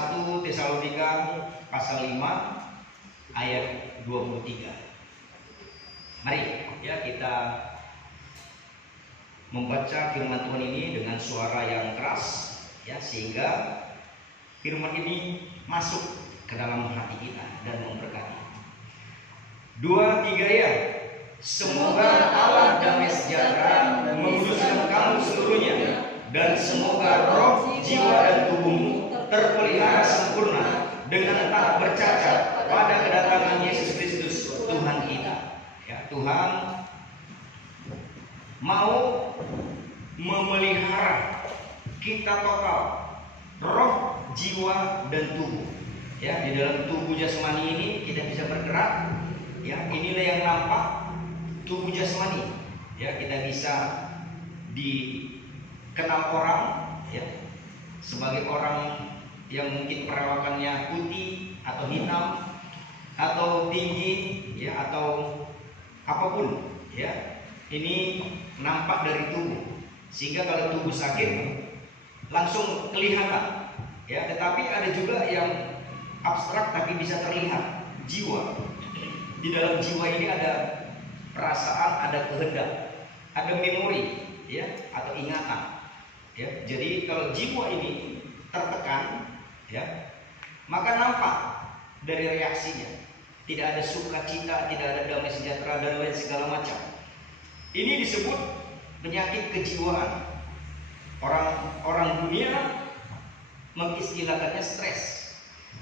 1 Tesalonika pasal 5 ayat 23. Mari ya kita membaca firman Tuhan ini dengan suara yang keras ya, sehingga firman ini masuk ke dalam hati kita dan memberkati. 2, 3 ya. Semoga Allah damai sejahtera menguduskan kamu seluruhnya, dan semoga roh, jiwa, dan tubuhmu terpelihara sempurna dengan tak bercacat pada kedatangan Yesus Kristus Tuhan kita. Ya, Tuhan mau memelihara kita total, roh, jiwa, dan tubuh. Ya, di dalam tubuh jasmani ini kita bisa bergerak. Ya, inilah yang nampak tubuh jasmani. Ya, kita bisa dikenal orang ya sebagai orang yang mungkin perawakannya putih atau hitam atau tinggi ya, atau apapun ya. Ini nampak dari tubuh, sehingga kalau tubuh sakit langsung kelihatan ya. Tetapi ada juga yang abstrak tapi bisa terlihat, jiwa. Di dalam jiwa ini ada perasaan, ada kehendak, ada memori ya, atau ingatan ya. Jadi kalau jiwa ini tertekan ya, maka nampak dari reaksinya, tidak ada sukacita, tidak ada damai sejahtera, dan lain segala macam. Ini disebut penyakit kejiwaan. Orang dunia mengistilahkannya stres.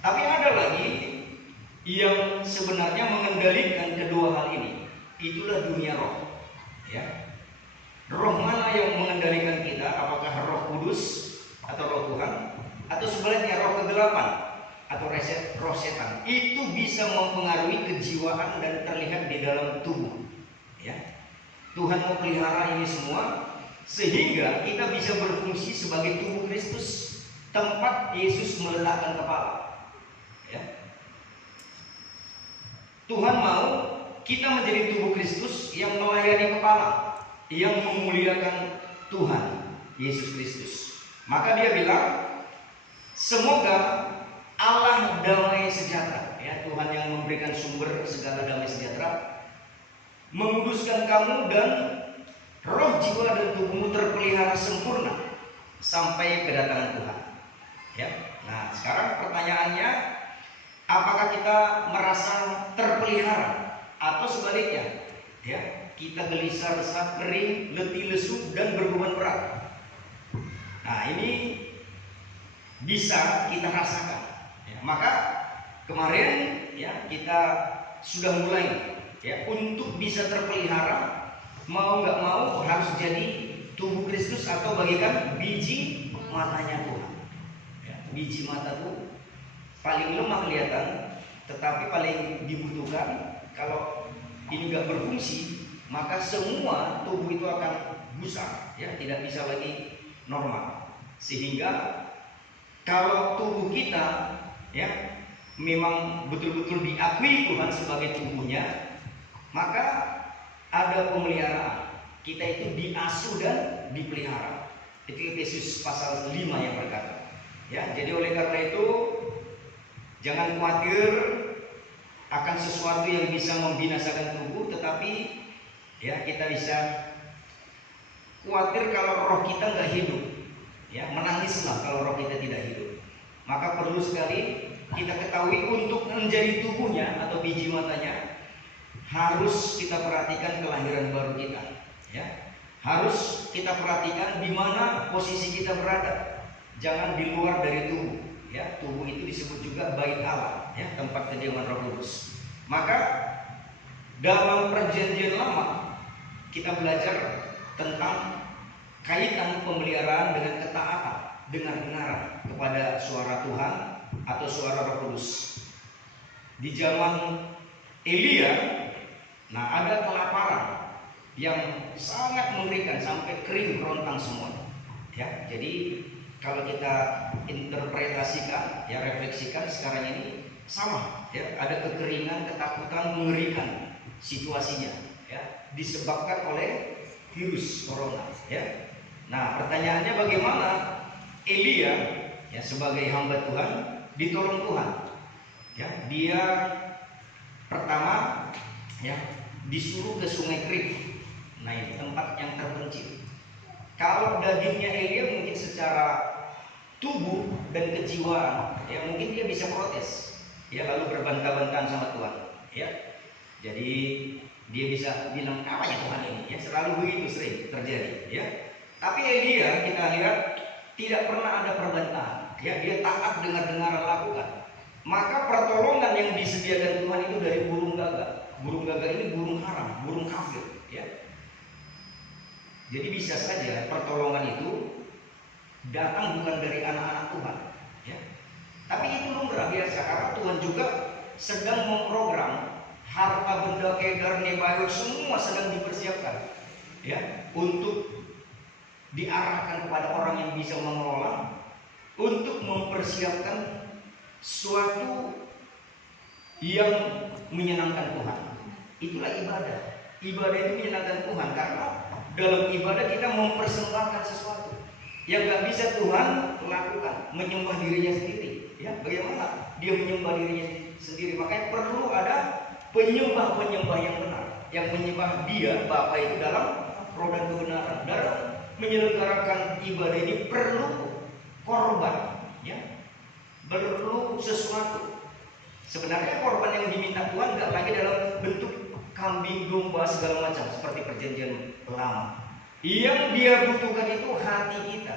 Tapi ada lagi yang sebenarnya mengendalikan kedua hal ini. Itulah dunia roh ya. Roh mana yang mengendalikan kita? Apakah Roh Kudus atau Roh Tuhan, atau sebaliknya roh kegelapan atau roh setan? Itu bisa mempengaruhi kejiwaan dan terlihat di dalam tubuh ya. Tuhan memelihara ini semua sehingga kita bisa berfungsi sebagai tubuh Kristus, tempat Yesus meletakkan kepala ya. Tuhan mau kita menjadi tubuh Kristus yang melayani kepala, yang memuliakan Tuhan Yesus Kristus. Maka dia bilang, semoga Allah damai sejahtera ya, Tuhan yang memberikan sumber segala damai sejahtera, menguduskan kamu dan roh, jiwa, dan tubuhmu terpelihara sempurna sampai kedatangan Tuhan ya. Nah, sekarang pertanyaannya, apakah kita merasa terpelihara atau sebaliknya ya, kita gelisah, resah, kering, letih, lesu, dan berbeban berat? Nah, ini bisa kita rasakan ya. Maka kemarin ya kita sudah mulai ya untuk bisa terpelihara, mau nggak mau harus jadi tubuh Kristus atau bagaikan biji matanya Tuhan ya. Biji mata itu paling lemah kelihatan, tetapi paling dibutuhkan. Kalau ini nggak berfungsi, maka semua tubuh itu akan gusar ya, tidak bisa lagi normal. Sehingga kalau tubuh kita ya memang betul-betul diakui Tuhan sebagai tubuhnya, maka ada pemeliharaan. Kita itu diasuh dan dipelihara. Itu Efesus pasal 5 yang berkata ya. Jadi oleh karena itu jangan khawatir akan sesuatu yang bisa membinasakan tubuh, tetapi ya kita bisa khawatir kalau roh kita nggak hidup ya. Menangislah kalau roh kita tidak hidup. Maka perlu sekali kita ketahui untuk menjadi tubuhnya atau biji matanya, harus kita perhatikan kelahiran baru kita ya. Harus kita perhatikan di mana posisi kita berada, jangan di luar dari tubuh ya. Tubuh itu disebut juga bait Allah ya, tempat kediaman Roh Kudus. Maka dalam perjanjian lama kita belajar tentang kaitan pemeliharaan dengan ketaatan, dengar-dengaran kepada suara Tuhan atau suara Roh Kudus. Di zaman Elia, nah ada kelaparan yang sangat mengerikan sampai kering rontang semua ya. Jadi kalau kita interpretasikan ya, refleksikan sekarang ini sama ya, ada kekeringan, ketakutan, mengerikan situasinya ya, disebabkan oleh virus corona ya. Nah, pertanyaannya bagaimana Elia ya sebagai hamba Tuhan ditolong Tuhan. Ya, dia pertama ya disuruh ke Sungai Krit. Nah, ini tempat yang terpencil. Kalau dagingnya Elia mungkin secara tubuh dan kejiwaan, ya mungkin dia bisa protes, ya lalu berbantah-bantahan sama Tuhan, ya. Jadi dia bisa bilang apa ya Tuhan ini, ya selalu begitu sering terjadi, ya. Tapi Elia kita lihat tidak pernah ada perbantahan, ya dia taat dengar-dengaran lakukan. Maka pertolongan yang disediakan Tuhan itu dari burung gagak. Burung gagak ini burung haram, burung kafir, ya. Jadi bisa saja pertolongan itu datang bukan dari anak-anak Tuhan, ya. Tapi itu lumrah biasa karena Tuhan juga sedang memprogram harta benda kedar Nebaioth semua sedang dipersiapkan, ya, untuk diarahkan kepada orang yang bisa mengelola, untuk mempersiapkan suatu yang menyenangkan Tuhan. Itulah ibadah. Ibadah itu menyenangkan Tuhan karena dalam ibadah kita mempersembahkan sesuatu yang gak bisa Tuhan lakukan, menyembah dirinya sendiri. Ya, bagaimana dia menyembah dirinya sendiri? Makanya perlu ada penyembah-penyembah yang benar, yang menyembah dia Bapa itu dalam roh dan kebenaran. Dalam menyelenggarakan ibadah ini perlu korban, ya, perlu sesuatu. Sebenarnya korban yang diminta Tuhan gak lagi dalam bentuk kambing, domba, segala macam seperti perjanjian lama. Yang dia butuhkan itu hati kita.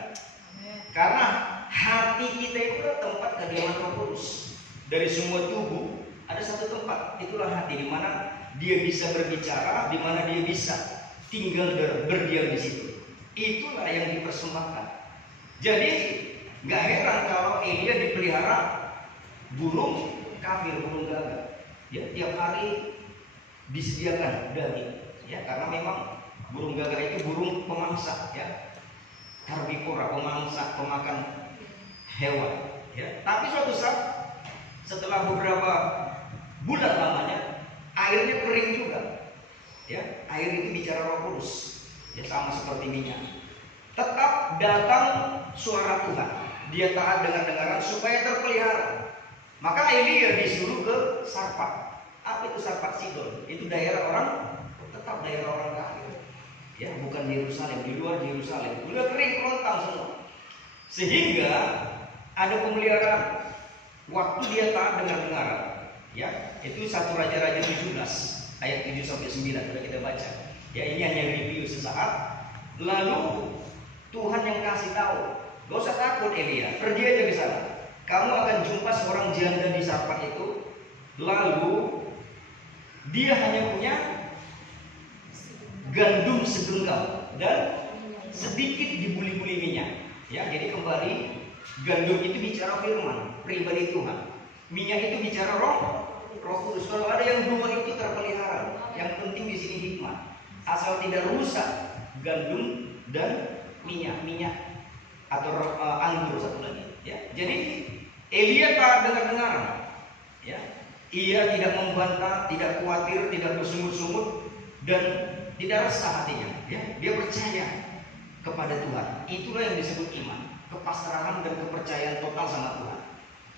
Karena hati kita itu tempat kediaman Roh Kudus. Dari semua tubuh ada satu tempat, itulah hati, di mana dia bisa berbicara, di mana dia bisa tinggal berdiam di situ. Itulah yang dipersembahkan. Jadi nggak heran kalau Elia dipelihara burung kafir, burung gagak. Ya, tiap hari disediakan daging, ya, karena memang burung gagak itu burung pemangsa, ya, herbivora, pemangsa, pemakan hewan, ya. Tapi suatu saat setelah beberapa bulan lamanya airnya kering juga, ya. Air itu bicara Roh Kudus, ya, sama seperti minyak. Tetap datang suara Tuhan, dia taat dengar-dengaran supaya terpelihara. Maka Elia disuruh ke Sarfat. Apa itu Sarfat Sidon? Itu daerah orang, tetap daerah orang kafir, ya, bukan Yerusalem, di luar Yerusalem. Udah kering kerontang semua. Sehingga ada pemeliharaan. Waktu dia taat dengar-dengaran, ya, itu 1 Raja-Raja 17 ayat 7 sampai 9 sudah kita baca. Ya, ini hanya review sesaat. Lalu Tuhan yang kasih tahu, gak usah takut Elia, pergi aja ke sana. Kamu akan jumpa seorang janda di Sarfat itu. Lalu dia hanya punya gandum segenggam dan sedikit dibuli-buli minyak. Ya, jadi kembali gandum itu bicara firman, pribadi Tuhan. Minyak itu bicara Roh Kudus. Kalau ada yang dua itu terpelihara, yang penting di sini hikmah. Asal tidak rusak gandum dan minyak atau anggur satu lagi. Ya, jadi Elia taat dengar-dengaran. Ya, ia tidak membantah, tidak khawatir, tidak bersungut-sungut, dan tidak resah hatinya. Ya, dia percaya kepada Tuhan. Itulah yang disebut iman, kepasrahan dan kepercayaan total sama Tuhan.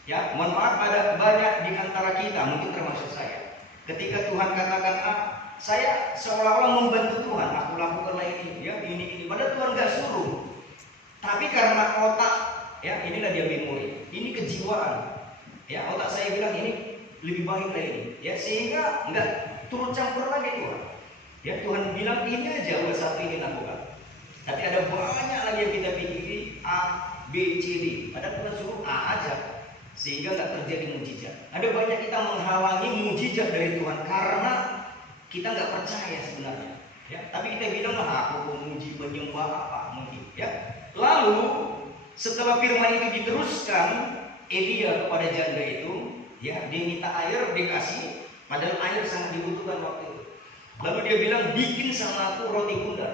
Ya, mohon maaf ada banyak di antara kita, mungkin termasuk saya. Ketika Tuhan katakan A, saya seolah-olah membantu Tuhan, aku lakukanlah ini, ya, ini. Padahal Tuhan nggak suruh. Tapi karena otak, ya, inilah dia memori, ini kejiwaan. Ya, otak saya bilang ini lebih baik dari ini, ya, sehingga nggak turun campur lagi Tuhan. Ya, Tuhan bilang ini aja, satu ini lakukan. Tapi ada banyak lagi yang kita pikiri A, B, C, D. Padahal Tuhan suruh A aja, sehingga nggak terjadi mujizat. Ada banyak kita menghalangi mujizat dari Tuhan karena kita nggak percaya sebenarnya. Ya, tapi kita bilang lah aku memuji, menyembah apa mungkin. Ya, lalu setelah firman itu diteruskan, Elia kepada janda itu, ya, dia minta air, dikasih, padahal air sangat dibutuhkan waktu itu. Lalu dia bilang, bikin sama aku roti bundar.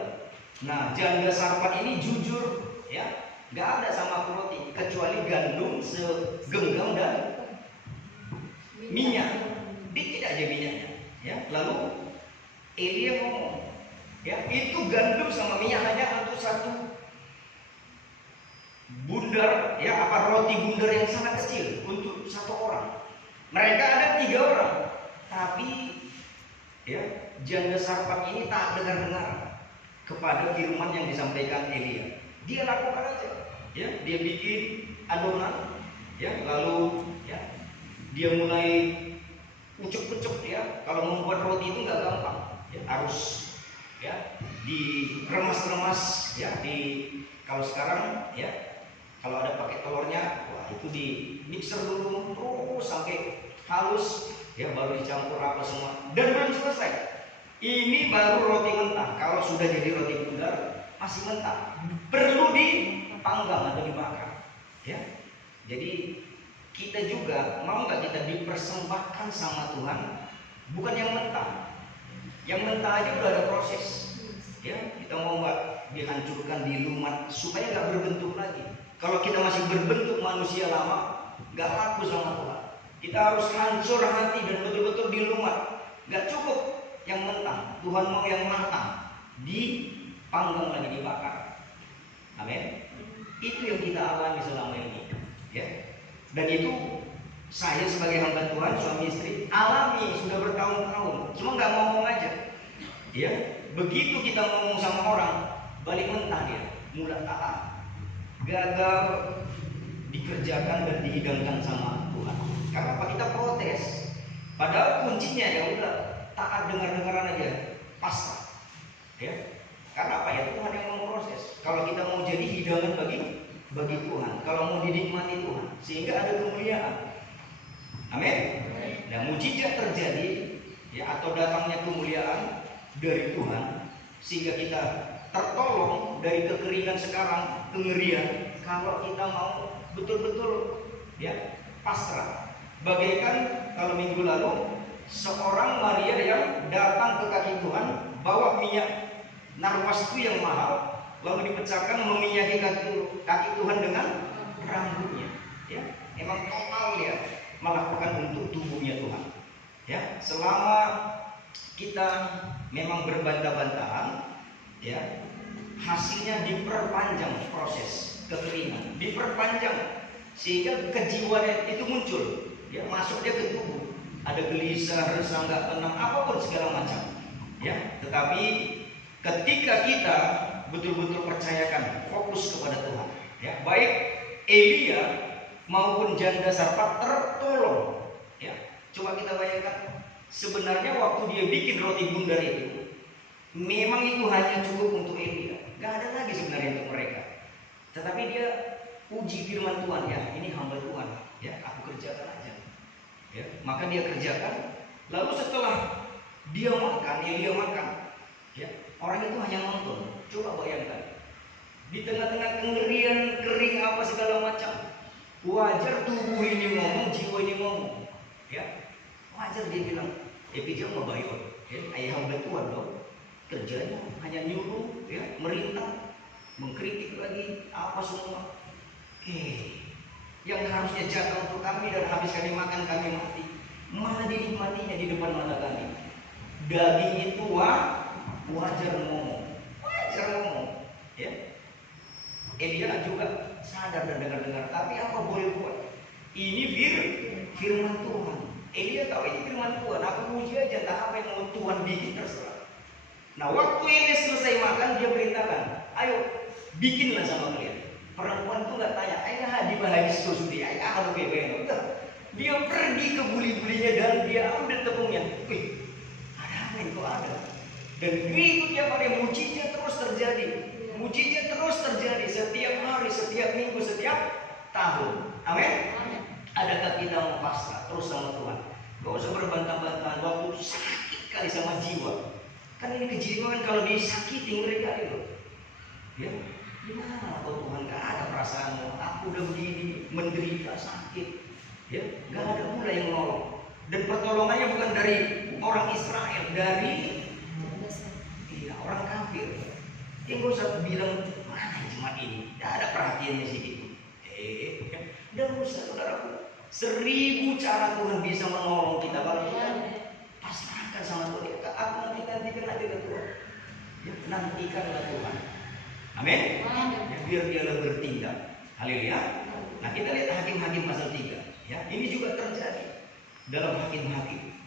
Nah, janda Sarfat ini jujur, ya, nggak ada sama aku roti kecuali gandum segenggam dan minyak, dikit aja minyaknya. Ya, lalu Elia ngomong, ya, itu gandum sama minyak hanya untuk satu bundar, ya, apa roti bundar yang sangat kecil untuk hidup satu orang. Mereka ada 3 orang, tapi ya janda sarpat ini tak dengar-dengar kepada firman yang disampaikan Elia. Dia lakukan aja, ya dia bikin adonan, ya lalu ya dia mulai ucuk-ucuk ya. Kalau membuat roti itu nggak gampang, ya harus ya diremas-remas ya kalau sekarang ya kalau ada pakai telurnya, wah itu di mixer dulu terus sampai halus ya, baru dicampur apa semua dan belum selesai. Ini baru roti mentah. Kalau sudah jadi roti bundar masih mentah, perlu dipanggang atau dibakar ya. Jadi kita juga mau nggak kita dipersembahkan sama Tuhan bukan yang mentah. Yang mentah aja udah ada proses ya. Kita mau nggak dihancurkan, dilumat supaya nggak berbentuk lagi. Kalau kita masih berbentuk manusia lama, nggak laku sama Tuhan. Kita harus hancur hati dan betul-betul dilumat. Nggak cukup yang mentah, Tuhan mau yang matang, dipanggang lagi, dibakar. Amin. Itu yang kita alami selama ini ya. Dan itu saya sebagai hamba Tuhan, suami istri alami sudah bertahun-tahun. Cuma nggak ngomong aja ya. Begitu kita ngomong sama orang, balik mentah dia, mulai taat, gagal dikerjakan dan dihidangkan sama Tuhan. Karena apa? Kita protes. Padahal kuncinya ya udah taat, dengar-dengaran aja, pasrah. Ya. Karena apa ya? Tuhan yang memproses. Kalau kita mau jadi hidangan bagi Tuhan, kalau mau dinikmati Tuhan, sehingga ada kemuliaan. Amin. Nah, mujizat terjadi ya, atau datangnya kemuliaan dari Tuhan sehingga kita tertolong dari kekeringan sekarang, kengerian, kalau kita mau betul-betul ya pasrah. Bagaikan kalau minggu lalu seorang Maria yang datang ke kaki Tuhan bawa minyak narwastu yang mahal, lalu dipecahkan meminyaki kaki Tuhan dengan rambutnya. Ya, memang total ya melakukan untuk tubuhnya Tuhan. Ya, selama kita memang berbantah-bantahan, ya hasilnya diperpanjang proses kekeringan, diperpanjang sehingga kejiwaan itu muncul. Ya, masuk dia ke tubuh, ada gelisah, resah, nggak tenang, apapun segala macam. Ya, tetapi ketika kita betul-betul percayakan, fokus kepada Tuhan, ya baik Elia maupun janda sarpat tertolong. Ya, coba kita bayangkan, sebenarnya waktu dia bikin roti bundar itu, memang itu hanya cukup untuk Elia, nggak ada lagi sebenarnya untuk mereka. Tetapi dia uji firman Tuhan, ya ini hamba Tuhan, ya aku kerjakan aja. Ya, maka dia kerjakan. Lalu setelah dia makan, Elia makan, ya orang itu hanya nonton. Coba bayangkan, di tengah-tengah kengerian, kering apa segala macam, wajar tubuh ini ngomong, jiwa ini ngomong, ya wajar dia bilang, pijam mau bayar, ya ayah hamba Tuhan dong, kerjanya hanya nyuruh, ya merintah, mengkritik lagi apa semua. Yang harusnya jatah untuk kami dan habis kami makan kami mati, malah dinikmatinya di depan mata kami. Daging itu wajar ngomong, ya. Elia juga sadar dan dengar-dengar, tapi apa boleh buat? Ini firman Tuhan. Elia tahu ini firman Tuhan, aku puji aja, entah apa yang mau Tuhan bikin terserah. Nah, waktu Elia selesai makan, dia perintahkan, ayo bikinlah sama kalian. Perempuan itu nggak tanya, ayah dibahagi sudi, ayah harus bebeno. Dia pergi ke buli-bulinya dan dia ambil tepungnya. Wih, ada apa ini kok ada? Dan berikutnya pada mujizat terus terjadi. Mujizat terus terjadi setiap hari, setiap minggu, setiap tahun. Amin. Adakah kita mau pasrah terus sama Tuhan? Gak usah berbantah-bantahan. Waktu sakit kali sama jiwa. Kan ini kejiwaan kalau disakiti mereka itu. Ya, gimana kok Tuhan? Gak ada perasaanmu. Aku udah begini, menderita, sakit. Ya, gak ada pula yang menolong. Dan pertolongannya bukan dari orang Israel, dari orang kafir. Yang gak usah bilang mana jemaat ini, gak ada perhatiannya sedikit. Gak usah, saudaraku. 1000 cara Tuhan bisa menolong kita kalau kita pasrahkan sama Tuhan. Aku nantikan lagi ke Tuhan. Ya, nantikanlah Tuhan. Amin. Ya, biar dia bertindak. Haleluya. Nah, kita lihat Hakim-Hakim pasal 3. Ya, ini juga terjadi dalam hakim-hakim.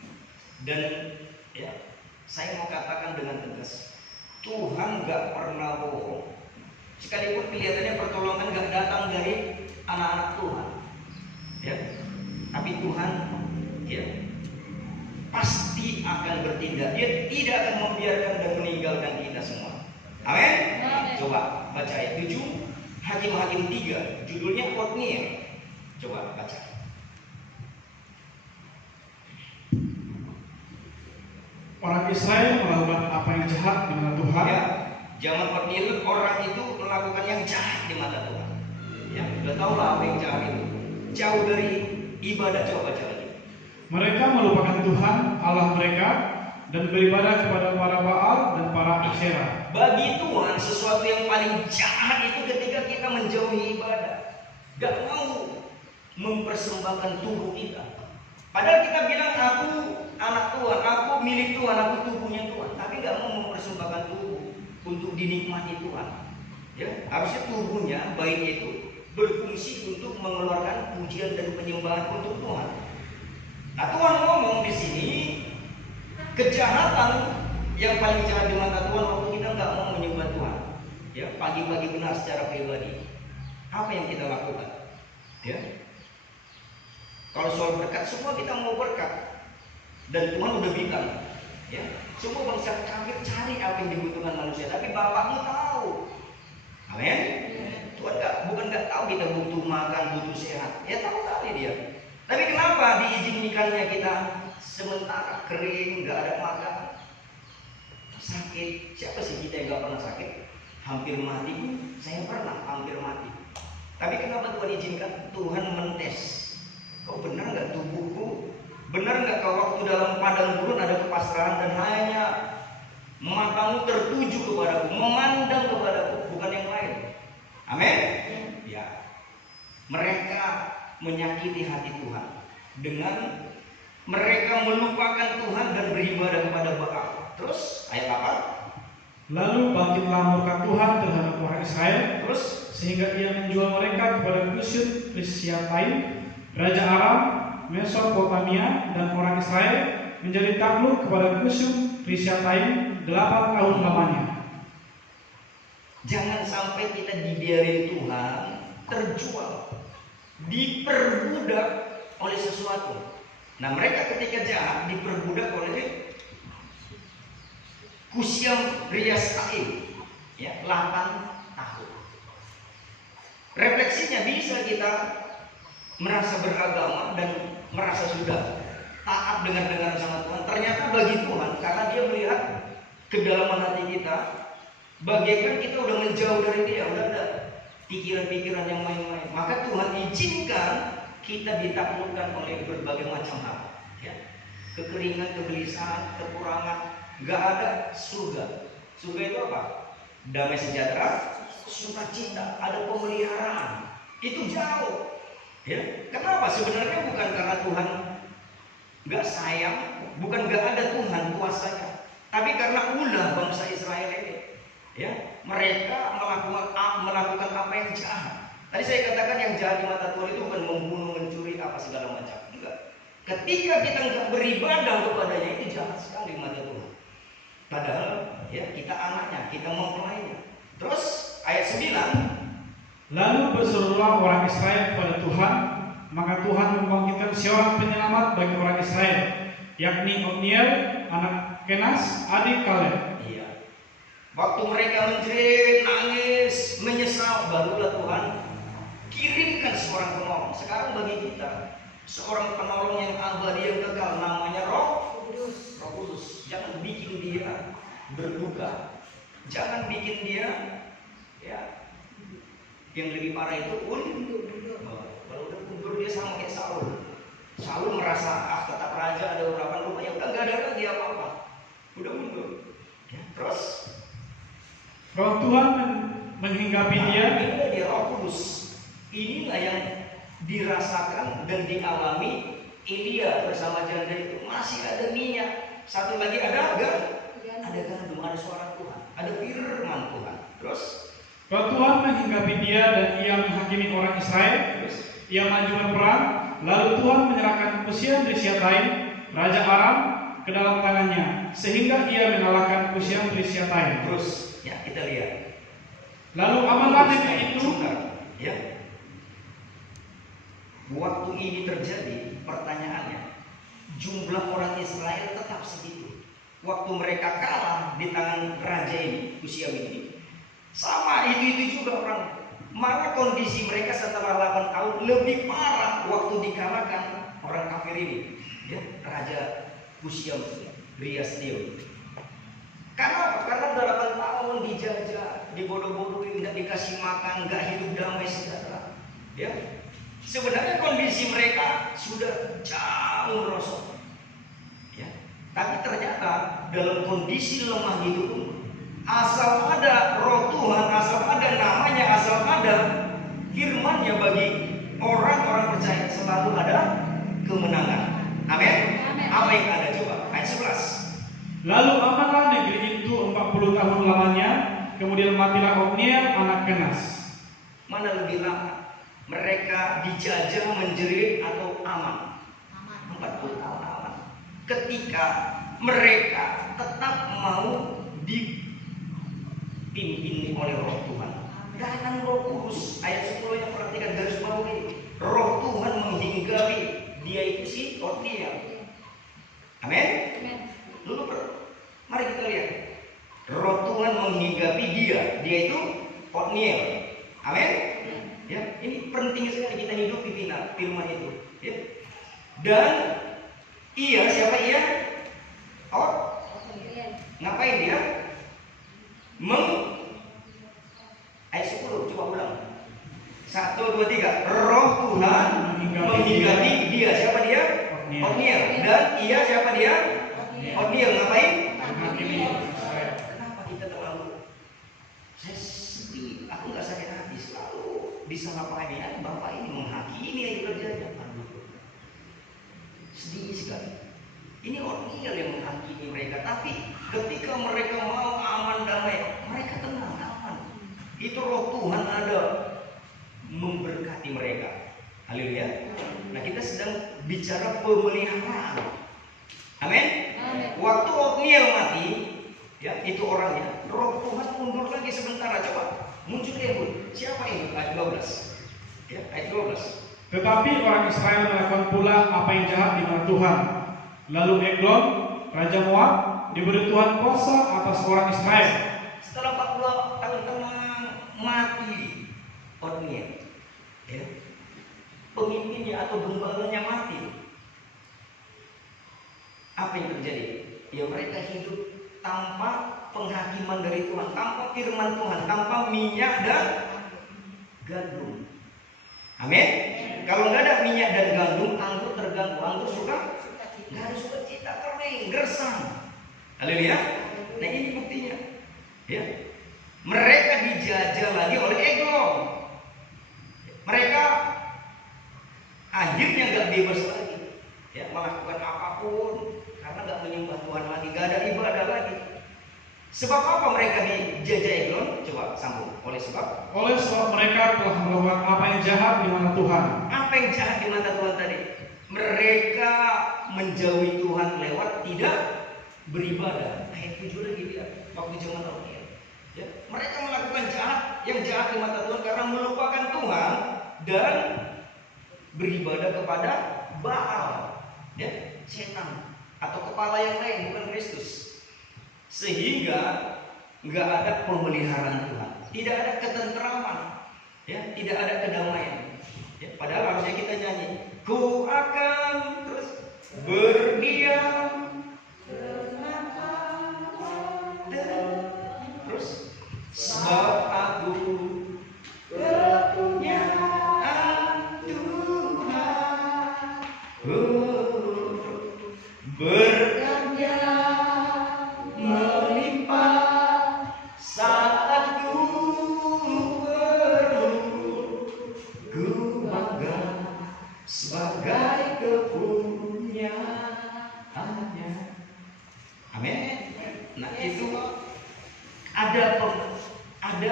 Dan ya, saya mau katakan dengan tegas, Tuhan gak pernah bohong. Sekalipun kelihatannya pertolongan gak datang dari anak-anak Tuhan, ya, tapi Tuhan, ya, pasti akan bertindak. Dia tidak akan membiarkan dan meninggalkan kita semua. Amin. Coba baca ayat 7 Hakim-Hakim 3, judulnya Otniel. Coba baca. Orang Israel melakukan apa yang jahat di mata Tuhan. Ya, zaman Otniel orang itu melakukan yang jahat di mata Tuhan. Ya, sudah tahu lah apa yang jahat itu. Jauh dari ibadah. Coba baca lagi. Mereka melupakan Tuhan Allah mereka dan beribadah kepada para Baal dan para Asyera. Bagi Tuhan sesuatu yang paling jahat itu ketika kita menjauhi ibadah, gak mau mempersembahkan tubuh kita. Padahal kita bilang aku anak Tuhan, aku milik Tuhan, aku tubuhnya Tuhan, tapi gak mau mempersembahkan tubuh untuk dinikmati Tuhan. Ya, harusnya tubuhnya baik itu berfungsi untuk mengeluarkan pujian dan penyembahan untuk Tuhan. Nah, Tuhan ngomong di sini kejahatan yang paling jahat di mata Tuhan waktu kita nggak mau menyembah Tuhan. Ya, pagi-pagi benar secara pribadi. Apa yang kita lakukan? Ya. Kalau soal berkat, semua kita mau berkat. Dan Tuhan udah bilang, ya, semua bangsa kafir cari apa yang dibutuhkan manusia, tapi Bapakmu tahu. Amin. Tuhan bukan nggak tahu kita butuh makan, butuh sehat. Ya tahu kali dia. Tapi kenapa diizinkannya kita sementara kering, nggak ada makan, sakit? Siapa sih kita yang nggak pernah sakit? Hampir mati, saya pernah hampir mati. Tapi kenapa Tuhan izinkan? Tuhan mentes. Kau benar nggak tubuhku? Benar nggak kau waktu dalam padang gurun ada kepasrahan dan hanya matamu tertuju kepadaku, memandang kepadaku, bukan yang lain. Amin. Ya. Mereka menyakiti hati Tuhan dengan mereka melupakan Tuhan dan beribadah kepada Baal. Terus ayat apa? Lalu bangkitlah murka Tuhan terhadap orang Israel, Terus sehingga ia menjual mereka kepada Kusyut Risyatain, raja Aram, Mesopotamia, dan orang Israel menjadi takluk kepada Kusyut Risyatain 8 tahun lamanya. jangan sampai kita dibiarin Tuhan terjual, diperbudak oleh sesuatu. Nah, mereka ketika jahat diperbudak oleh Kusyam Risyatain, ya, 8 tahun. Refleksinya bisa kita merasa beragama dan merasa sudah taat dengar-dengar sama Tuhan. Ternyata bagi Tuhan, karena dia melihat kedalaman hati kita, bagaikan kita udah menjauh dari dia, udah ada pikiran-pikiran yang main-main. Maka Tuhan izinkan kita ditaklukkan oleh berbagai macam hal, ya. Kekeringan, kegelisahan, kekurangan, gak ada surga. Surga itu apa? Damai sejahtera, sukacita, ada pemeliharaan. Itu jauh. Ya, kenapa? Sebenarnya bukan karena Tuhan gak sayang, bukan gak ada Tuhan kuasanya, tapi karena ulah bangsa Israel ini, ya, mereka melakukan apa yang jahat. Tadi saya katakan yang jahat di mata Tuhan itu bukan membunuh, mencuri, apa segala macam. Enggak. Ketika kita nggak beribadah kepadanya, itu jahat sekali di mata Tuhan. Padahal ya kita anaknya, kita mempelainya. Terus ayat 9. Lalu berserulah orang Israel kepada Tuhan, maka Tuhan membangkitkan seorang penyelamat bagi orang Israel, yakni Otniel, anak Kenas, adik Kaleb. Iya. Waktu mereka menjerit, nangis, menyesal, barulah Tuhan kirimkan seorang penolong. Sekarang bagi kita, seorang penolong yang abadi, yang kekal, namanya Roh Kudus. Roh Kudus. Jangan bikin dia berduka, jangan bikin dia, ya, yang lebih parah itu kalau udah mundur dia sama kayak Saul. Saul merasa tetap raja, ada urapan lupa, ya udah nggak ada lagi apa-apa, udah mundur. Ya, terus Roh Tuhan menghinggapi dia. Inilah dia Roh Kudus. Inilah yang dirasakan dan dialami Elia bersama janda itu. Masih ada minyak. Satu lagi ada gandum, ada suara Tuhan, ada firman Tuhan. Terus Roh Tuhan menghinggapi dia dan ia menghakimi orang Israel. Terus ia maju berperang, lalu Tuhan menyerahkan Kushan-Rishathaim, Raja Aram, ke dalam tangannya, sehingga ia mengalahkan Kushan-Rishathaim. Terus, ya kita lihat. Lalu amanlah negeri itu. Ya. Waktu ini terjadi, pertanyaannya, jumlah orang Israel tetap segitu. Waktu mereka kalah di tangan raja ini, Kushan ini, sama itu juga orang. Malah kondisi mereka setelah 8 tahun lebih parah waktu dikalahkan orang kafir ini, ya, Raja Kushan Rishathaim. Karena 8 tahun dijajah, dibodoh-bodohin, nggak dikasih makan, nggak hidup damai sejahtera. Ya, sebenarnya kondisi mereka sudah jauh merosot. Ya, tapi ternyata dalam kondisi lemah itu, asal ada roh Tuhan, asal ada namanya, asal ada firman-Nya bagi orang-orang percaya, selalu ada kemenangan. Amin. Apa yang ada coba? Ayat 11. Lalu amanlah negeri itu 40 tahun lamanya, kemudian matilah Otniel anak Kenas. Mana lebih lama? Mereka dijajah, menjerit atau aman? 40 tahun aman. Ketika mereka tetap mau dipimpin oleh roh Tuhan. Jangan Roh Kudus. Ayat 10 yang perhatikan garis bawah ini. Roh Tuhan menghinggapi dia itu si Otniel. Amin. Lalu mari kita lihat. Roh Tuhan menghinggapi dia itu Otniel. Amin. Ya, ini penting sekali kita hidup di firman itu. Ya. Dan ia, siapa ia? Ngapain dia? Ayat 10, coba ulang. 1, 2, 3. Roh Tuhan menghinggapi dia. Siapa dia? Otniel. Dan ia siapa dia? Otniel. Ngapain? Kenapa kita terlalu, saya sedih, aku nggak sakit hati, selalu disalahpahami, ya, Bapak ini menghakimi aja kerjanya. Sedih sekali. Ini Otniel yang menghakimi mereka. Tapi ketika mereka mau aman damai, mereka tenang aman. Itu roh Tuhan ada memberkati mereka. Haleluya. Nah, kita sedang bicara pemeliharaan. Amin. Waktu Otniel mati, ya, itu orangnya, roh Tuhan mundur lagi sebentar. Coba muncul Ehud. Siapa ini? Ayat 12. Ya, ayat 12. Tetapi orang Israel melakukan pula apa yang jahat di mata Tuhan. Lalu Eglon, Raja Moab, diberi Tuhan kuasa atas orang Israel. Setelah 40 tahun tenang, mati Otniel. Ya. Pemimpinnya atau gembalanya mati. Apa yang terjadi? Ya, mereka hidup tanpa penghakiman dari Tuhan, tanpa firman Tuhan, tanpa minyak dan gandum. Amin. Kalau nggak ada minyak dan gandum, anggur terganggu. Anggur suka nggak ada sukacita, kering, gersang. Haleluya. Nah, ini buktinya. Ya, mereka dijajah lagi oleh Eglon. Mereka akhirnya nggak bebas lagi. Ya, melakukan apapun karena nggak menyembah Tuhan lagi, nggak ada ibadah lagi. Sebab apa mereka dijajah Eglon? Coba sambung. Oleh sebab mereka telah melakukan apa yang jahat di mata Tuhan. Apa yang jahat di mata Tuhan tadi? Mereka menjauhi Tuhan lewat tidak beribadah. Ayat 7 lagi dia waktu zaman Otniel. Ya, mereka melakukan yang jahat di mata Tuhan karena melupakan Tuhan dan beribadah kepada Baal, ya, setan atau kepala yang lain, bukan Kristus. Sehingga nggak ada pemeliharaan Tuhan, tidak ada ketenteraman, ya, tidak ada kedamaian. Ya, padahal harusnya kita nyanyi, ku akan terus berdiam, terus sebab aku kepunyaan Tuhan, berkatnya melimpah saat ku perlu, ku bangga sebagai kepunyaannya. Amin. Nah, itu ada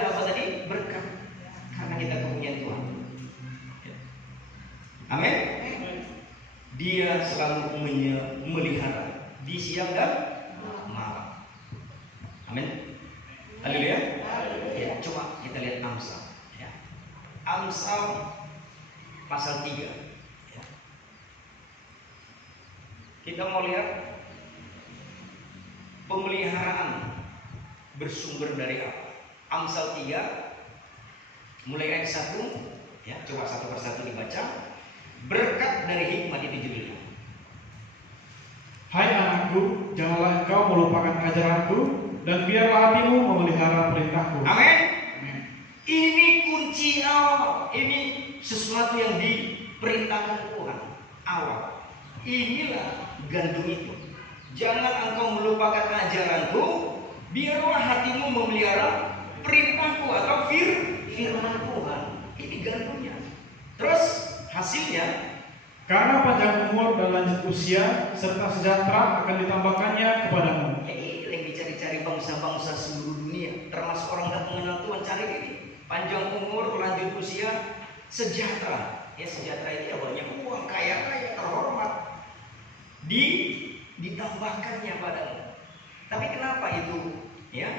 apa tadi? Berkat karena kita kepunyaan Tuhan. Ya. Amin. Dia selalu melihara di siang dan malam. Amin. Haleluya. Ya, coba kita lihat Amsal. Ya. Amsal pasal 3. Ya. Kita mau lihat pemeliharaan bersumber dari apa? Amsal 3 mulai ayat 1, ya, coba satu persatu dibaca. Berkat dari hikmat itu judulnya. Hai anakku, janganlah engkau melupakan ajaranku, dan biarlah hatimu memelihara perintahku. Amin. Ini kunci awal. Ini sesuatu yang diperintahkan Tuhan awal. Inilah gandum itu. Jangan engkau melupakan ajaranku, biarlah hatimu memelihara perintahku atau firman Tuhan. Ini gandumnya. Terus hasilnya, karena panjang umur dan lanjut usia serta sejahtera akan ditambahkannya kepadamu. ya ini yang dicari-cari bangsa-bangsa seluruh dunia, termasuk orang yang mengenal Tuhan, cari ini. Panjang umur, lanjut usia, sejahtera. Ya, sejahtera itu ya banyak uang, kaya-kaya, terhormat. Ditambahkannya padamu. Tapi kenapa itu ya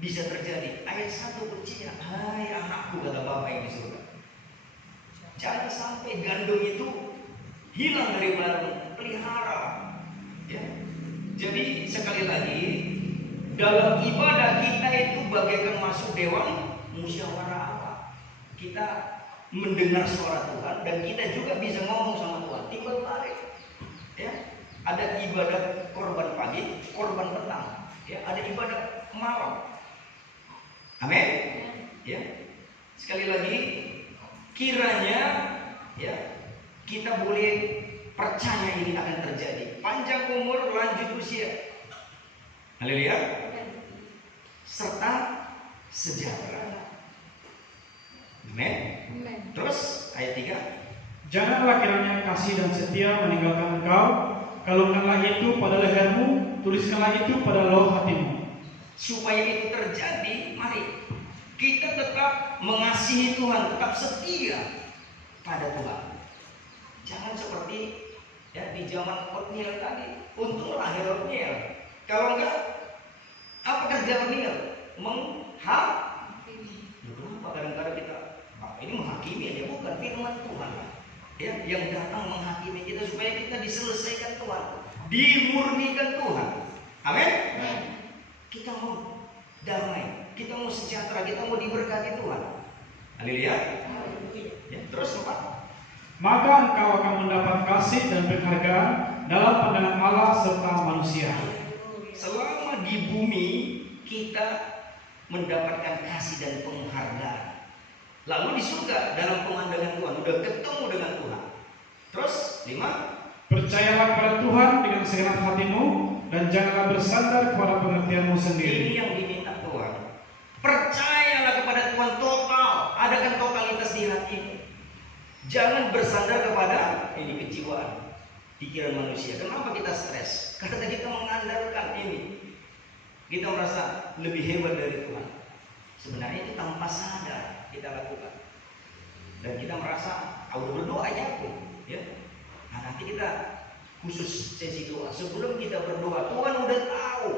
bisa terjadi? Ayat 1 kuncinya, hai anakku, kata Bapa yang di surga. Jangan sampai gandum itu hilang dari badan, pelihara. Ya. Jadi sekali lagi, dalam ibadah kita itu bagaikan masuk dewan musyawarah apa? Kita mendengar suara Tuhan dan kita juga bisa ngomong sama Tuhan. Timbal balik. Ya. Ada ibadah korban pagi, korban petang. Ya, ada ibadah malam. Amin. Ya. Sekali lagi, kiranya ya kita boleh percaya ini akan terjadi. Panjang umur, lanjut usia. Haleluya. Serta sejahtera. Amin. Terus ayat 3. Janganlah kiranya kasih dan setia meninggalkan engkau. Kalungkanlah itu pada lehermu, tuliskanlah itu pada lauh hatimu. Supaya itu terjadi, mari kita tetap mengasihi Tuhan, tetap setia pada Tuhan. Jangan seperti ya di zaman Otniel tadi. Untunglah Otniel. Kalau enggak, apa kerja Otniel? Menghakimi. Kenapa kadang-kadang kita ini menghakimi aja, bukan firman Tuhan. Ya, yang datang menghakimi kita supaya kita diselesaikan Tuhan, dimurnikan Tuhan. Amin. Kita mau damai, kita mau sejahtera, kita mau diberkati Tuhan. Haleluya. Ya, terus 4. Maka engkau akan mendapat kasih dan penghargaan dalam pandangan Allah serta manusia. Selama di bumi kita mendapatkan kasih dan penghargaan. Lalu di surga dalam pemandangan Tuhan udah ketemu dengan Tuhan. Terus 5. Percayalah kepada Tuhan dengan segenap hatimu dan janganlah bersandar kepada pengertianmu sendiri. Ini yang diminta Tuhan. Percayalah kepada Tuhan total. Adakan totalitas di hatimu. Jangan bersandar kepada ini kejiwaan, pikiran manusia. Kenapa kita stres? Karena kita mengandalkan ini. Kita merasa lebih hebat dari Tuhan. Sebenarnya itu tanpa sadar kita lakukan. Dan kita merasa, udah berdoa aja aku. Ya. Nah, nanti kita khusus sesi doa. Sebelum kita berdoa, Tuhan udah tahu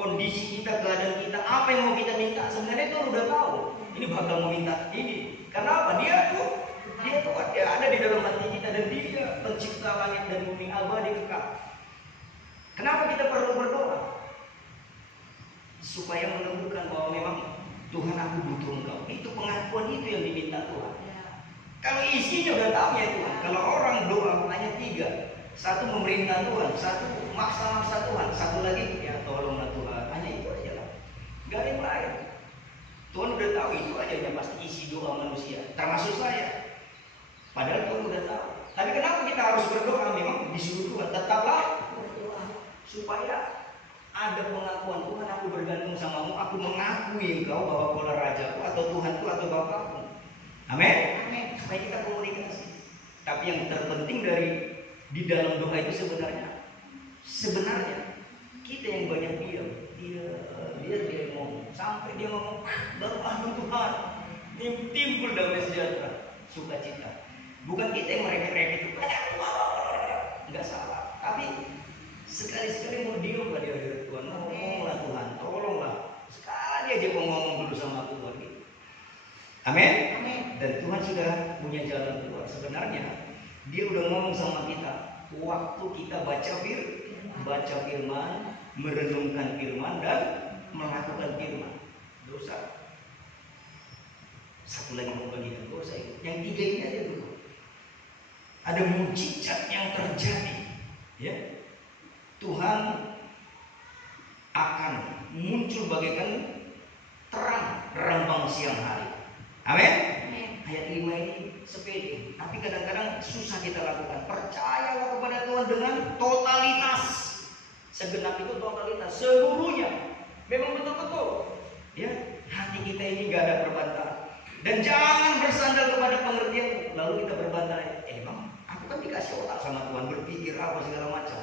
kondisi kita, keadaan kita, apa yang mau kita minta. Sebenarnya Tuhan udah tahu. Ini bakal mau minta ini. Karena apa? Dia Tuhan, dia ada di dalam hati kita dan Dia pencipta langit dan bumi abadi kekal. Kenapa kita perlu berdoa? Supaya menentukan bahwa memang Tuhan, aku butuh Engkau. Itu pengakuan itu yang diminta Tuhan. Kalau isinya udah tahu ya Tuhan. Kalau orang doa hanya 3. Satu memerintah Tuhan, satu maksa-maksa Tuhan, satu lagi ya tolonglah Tuhan. Hanya itu aja lah. Gak ada yang lain. Tuhan udah tahu itu aja yang pasti isi doa manusia. Termasuk saya. Padahal Tuhan udah tahu. Tapi kenapa kita harus berdoa? Memang disuruh Tuhan tetaplah berdoa supaya ada pengakuan Tuhan, aku bergantung samamu, aku mengakui Engkau bahwa Kaulah Rajaku atau Tuhanku atau Bapakku. Amin. Supaya kita komunikasi. Tapi yang terpenting di dalam doa itu sebenarnya kita yang banyak diam. Dia ngomong sampai dia ngomong baru aduh Tuhan, timbul damai sejahtera, sukacita. Bukan kita yang meremeh-remeh itu, nggak salah. Tapi sekali-sekali mau diam lah di hadirat Tuhan, ngomonglah Tuhan, tolonglah. Sekali aja mau ngomong dulu sama Tuhan gitu. Amin. Dan Tuhan sudah punya jalan keluar. Sebenarnya Dia udah ngomong sama kita waktu kita baca firman, merenungkan firman dan melakukan firman. Dosa. Satu lagi mau bagi dosa ini. Yang tiga ini aja dulu. Ada mujizat yang terjadi. Ya. Tuhan akan muncul bagaikan terang rambang siang hari. Amin. Ayat 5 ini sepele, tapi kadang-kadang susah kita lakukan. Percayalah kepada Tuhan dengan totalitas. Segenap itu totalitas, seluruhnya. Memang betul-betul. Ya, hati kita ini gak ada perbantahan. Dan jangan bersandar kepada pengertian lalu kita berbantah. Emang aku kan dikasih otak sama Tuhan, berpikir apa segala macam.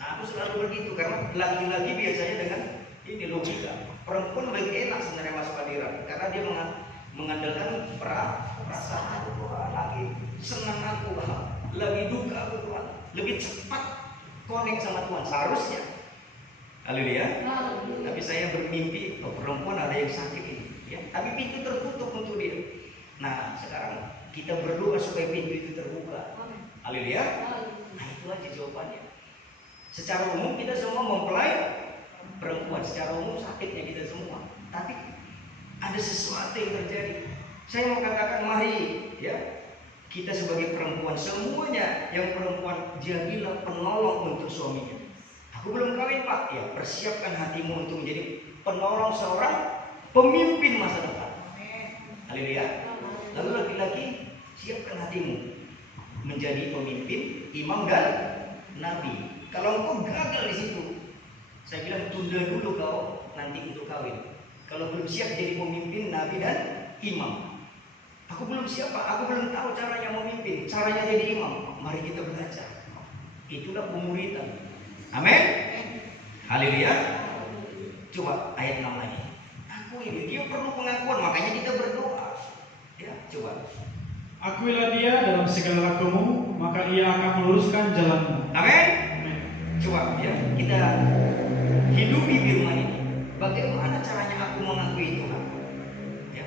Nah, aku selalu begitu karena laki-laki biasanya dengan ini logika. Perempuan lebih enak sebenarnya masuk hadirat karena dia mengandalkan perasaan. Wah, lagi senang aku, lagi duka aku Tuhan, lebih cepat connect sama Tuhan seharusnya. Haleluya. Tapi saya bermimpi perempuan ada yang sakit ini, ya. Tapi pintu tertutup untuk dia. Nah, sekarang kita berdoa supaya pintu itu terbuka. Haleluya. Nah, itu aja jawabannya. Secara umum kita semua mempelai perempuan, secara umum sakitnya kita semua. Tapi ada sesuatu yang terjadi. Saya mau katakan mari ya, kita sebagai perempuan semuanya yang perempuan jadilah penolong untuk suaminya. Aku belum kawin Pak, ya persiapkan hatimu untuk menjadi penolong seorang pemimpin masa depan. Haleluya. Lalu laki-laki siapkan hatimu menjadi pemimpin, imam dan nabi. Kalau engkau gagal di situ, saya bilang tunda dulu kau nanti untuk kawin. Kalau belum siap jadi pemimpin, nabi dan imam. Aku belum siap Pak, aku belum tahu caranya memimpin, caranya jadi imam. Mari kita belajar. Itulah pemuridan. Amin. Haleluya. Coba ayat 6 lagi. Aku ini dia perlu pengakuan, makanya kita berdoa. Ya, coba. Akuilah dia dalam segala lakumu, maka ia akan meluruskan jalanmu. Amin. Coba ya, kita hidupi firman ini. Bagaimana caranya aku mengakui Tuhan? Ya.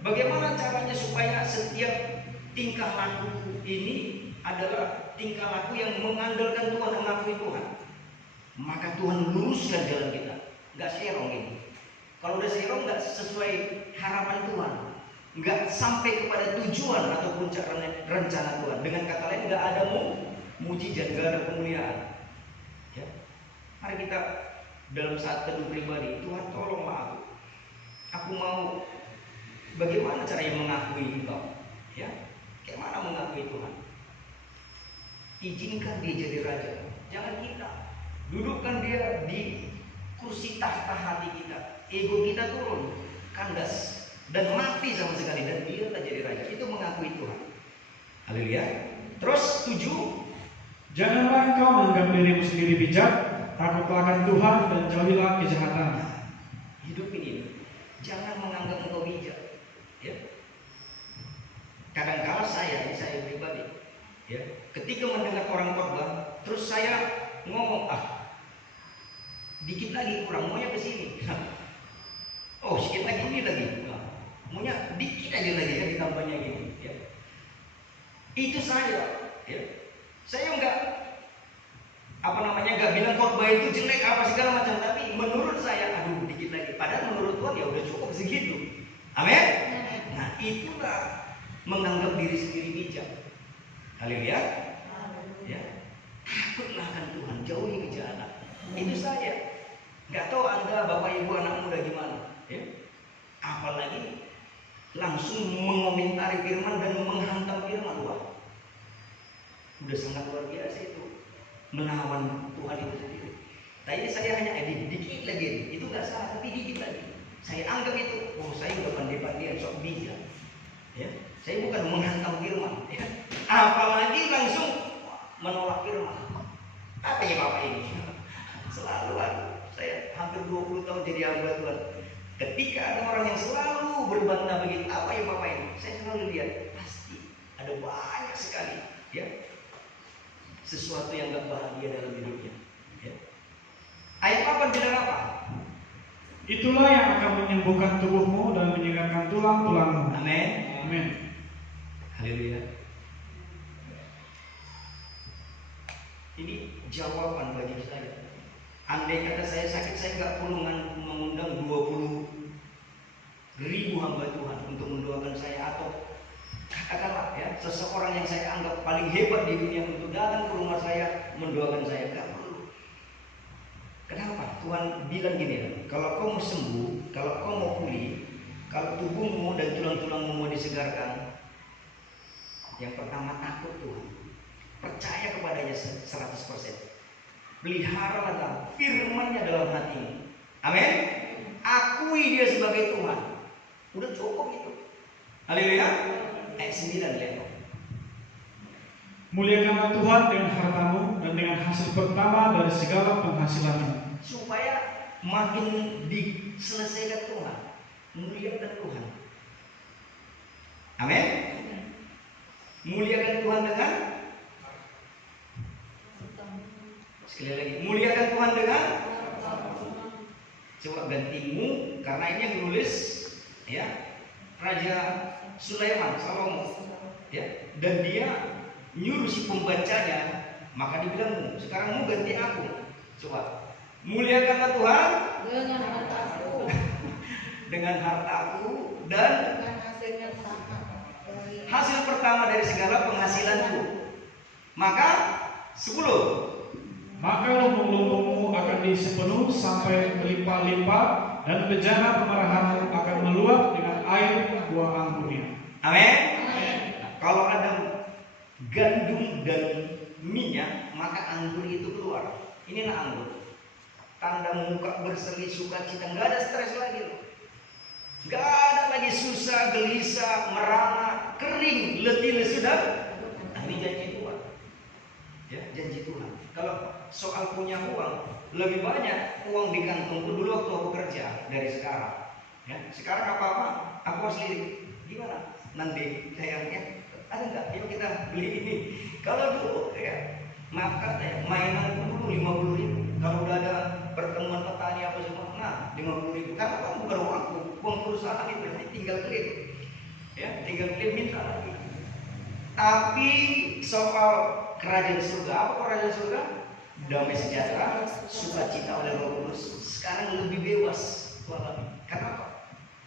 Bagaimana caranya supaya setiap tingkah laku ini adalah tingkah laku yang mengandalkan Tuhan, mengakui Tuhan. Maka Tuhan luruskan jalan kita. Gak serong ini. Kalau udah serong gak sesuai harapan Tuhan, gak sampai kepada tujuan atau puncak rencana Tuhan. Dengan kata lain gak ada mujizat, gak ada kemuliaan. Ya. Mari kita dalam saat teduh pribadi, Tuhan tolonglah aku. Aku mau bagaimana caranya mengakui Engkau? Ya, kayak mana mengakui Tuhan? Izinkan dia jadi raja. Jangan kita dudukkan dia di kursi tahta hati kita. Ego kita turun, kandas dan mati sama sekali dan dia tak jadi raja. Itu mengakui Tuhan. Haleluya. Terus 7. Janganlah engkau menganggap dirimu sendiri bijak, takutlah akan Tuhan dan jauhilah kejahatan. Hidup ini, jangan menganggap engkau bijak. Ya. Kadang-kala saya pribadi, ya, ketika mendengar orang khotbah, terus saya ngomong, dikit lagi kurang, maunya ke sini. Oh, sedikit lagi ini lagi. Maunya dikit aja lagi ya ditambahnya gini, ya. Itu saya, ya. Saya enggak enggak bilang khotbah itu jelek apa segala macam, tapi menurut saya dikit lagi. Padahal menurut Tuhan ya udah cukup segitu. Amin. Nah, itulah menganggap diri sendiri bijak. Haleluya. Ya. Takutlah akan Tuhan, jauhi kejahatan. Itu saja. Enggak tahu Anda Bapak Ibu anak muda gimana, ya. Apalagi langsung mengomentari firman dan menghantam firman, wah. Udah sangat luar biasa itu, melawan Tuhan itu sendiri. Tadi saya hanya dikit lagi, itu nggak salah, tapi dikit lagi. Saya anggap itu, saya udah pandai-pandai, sok bijak. Ya, saya bukan menghantam firman. Ya. Apalagi langsung menolak firman. Apa ya Bapak ini? Selalu saya hampir 20 tahun jadi hamba Tuhan. Ketika ada orang yang selalu berbantah begitu, apa ya Bapak ini? Saya selalu lihat pasti ada Ada banyak sekali ya sesuatu yang gak bahagia dalam hidupnya. Ya. Ayat 8 bilang apa? Itulah yang akan menyembuhkan tubuhmu dan menyegarkan tulang-tulangmu. Amin. Amin. Haleluya. Ini jawaban bagi saya. Andai kata saya sakit, saya nggak perlu mengundang 20.000 hamba Tuhan untuk mendoakan saya, atau katakanlah ya seseorang yang saya anggap paling hebat di dunia untuk datang ke rumah saya mendoakan saya. Nggak perlu. Kenapa? Tuhan bilang gini, kalau kau mau sembuh, kalau kau mau pulih, kalau tubuhmu dan tulang-tulangmu mau disegarkan, yang pertama takut Tuhan, percaya kepadanya 100%. Peliharalah firman-Nya dalam hatimu. Amin. Akui Dia sebagai Tuhan. Udah cukup itu. Haleluya. Ayat 9 lihat. Muliakanlah Tuhan dengan hartamu dan dengan hasil pertama dari segala penghasilanmu. Supaya makin diselesaikan Tuhan. Muliakan Tuhan. Amin. Muliakan Tuhan dengan, sekali lagi, muliakan Tuhan dengan, coba gantimu, karena ini yang menulis ya Raja Sulaiman, Salomo ya, dan dia nyuruh si pembacanya, maka dibilang sekarang mu ganti aku. Coba, muliakanlah Tuhan dengan hartaku dengan hartaku dan dengan hasilnya sama dari hasil pertama dari segala penghasilanku. Maka 10. Maka lumbung-lumbungmu akan diisi penuh sampai berlimpah-limpah, dan bejana kemarahan akan meluap dengan air buah anggurnya. Amin. Kalau ada gandum dan minyak, maka anggur itu keluar. Inilah anggur. Tanda muka berseri, sukacita, nggak ada stres lagi loh. Nggak ada lagi susah, gelisah, merana, kering, letih, lesu, dan ini janji Tuhan. Ya, janji Tuhan. Kalau soal punya uang, lebih banyak uang di kantongku dulu waktu aku kerja dari sekarang. Ya, sekarang apa-apa aku harus lirik. Gimana? Nanti sayangnya ada nggak? Yuk kita beli ini. Kalau dulu ya, maaf kata ya, mainanku dulu 50.000. Kalau udah ada pertemuan petani apa semua, nah 50.000. Karena kan bukan uangku, uang perusahaan itu tinggal klaim. Ya, tinggal klaim minta lagi. Tapi soal kerajaan surga, apa kerajaan surga? Damai sejahtera, sukacita oleh Roh Kudus. Sekarang lebih bebas. Kenapa?